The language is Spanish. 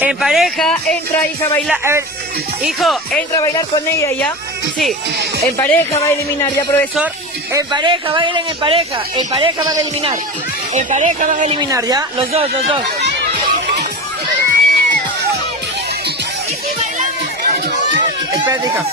En pareja, entra hija a bailar. A ver, hijo, entra a bailar con ella, ¿ya? Sí. En pareja va a eliminar, ¿ya, profesor? En pareja, bailen en pareja. En pareja van a eliminar. En pareja van a eliminar, ¿ya? Los dos, los dos. Espérate, hija.